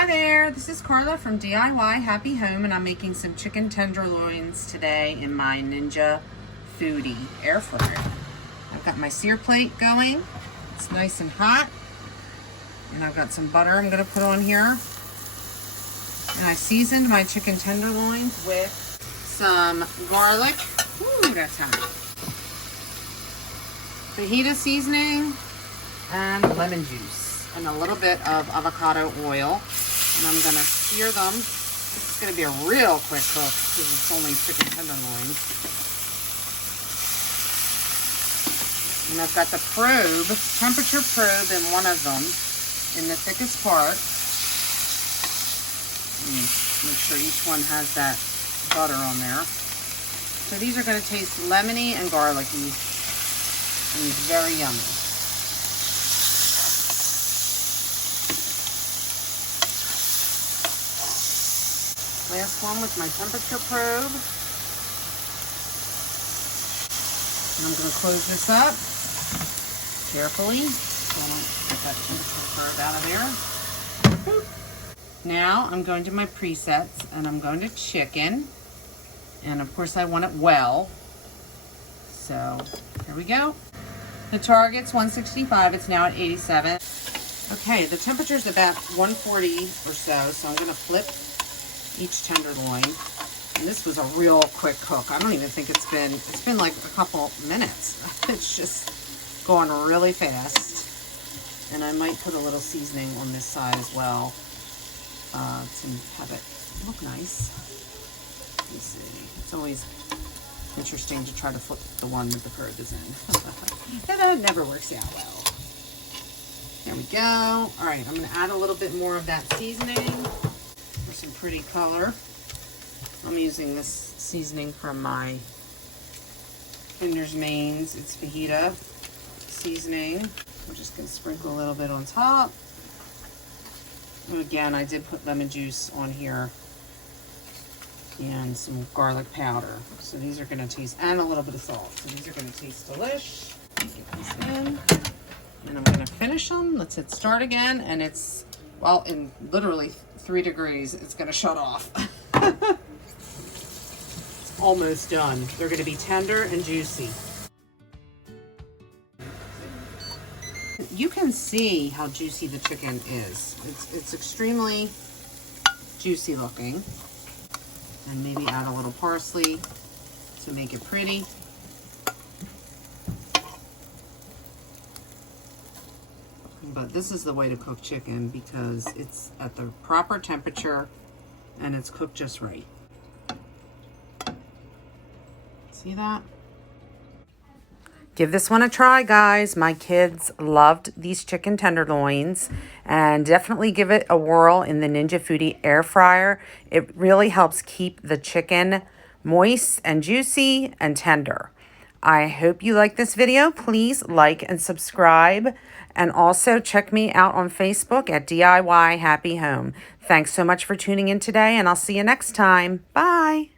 Hi there, this is Carla from DIY Happy Home, and I'm making some chicken tenderloins today in my Ninja Foodi air fryer. I've got my sear plate going. It's nice and hot. And I've got some butter I'm going to put on here. And I seasoned my chicken tenderloins with some garlic. Ooh, that's hot. Fajita seasoning and lemon juice and a little bit of avocado oil. And I'm going to sear them. This is going to be a real quick cook because it's only chicken tenderloins. And I've got the probe, temperature probe in one of them, in the thickest part. Make sure each one has that butter on there. So these are going to taste lemony and garlicky and very yummy. Last one with my temperature probe. And I'm going to close this up carefully so I don't get that temperature probe out of there. Boop. Now I'm going to my presets and I'm going to chicken. And of course I want it well. So here we go. The target's 165, it's now at 87. Okay, the temperature's about 140 or so I'm going to flip each tenderloin. And this was a real quick cook. I don't even think it's been like a couple minutes. It's just going really fast. And I might put a little seasoning on this side as well to have it look nice. Let me see. It's always interesting to try to flip the one that the probe is in. That never works out well. There we go. All right, I'm going to add a little bit more of that seasoning for some pretty color. I'm using this seasoning from my Kinder's Mains. It's fajita seasoning. I'm just going to sprinkle a little bit on top. And again, I did put lemon juice on here and some garlic powder. So these are going to taste, and a little bit of salt. So these are going to taste delish. Get these in. And I'm going to finish them. Let's hit start again. And it's, well, in literally 3 degrees, it's going to shut off. It's almost done. They're going to be tender and juicy. You can see how juicy the chicken is. It's extremely juicy looking. And maybe add a little parsley to make it pretty. But this is the way to cook chicken because it's at the proper temperature and it's cooked just right. See that? Give this one a try, guys. My kids loved these chicken tenderloins, and definitely give it a whirl in the Ninja Foodi air fryer. It really helps keep the chicken moist and juicy and tender. I hope you like this video. Please like and subscribe, and also check me out on Facebook at DIY Happy Home. Thanks so much for tuning in today, and I'll see you next time. Bye.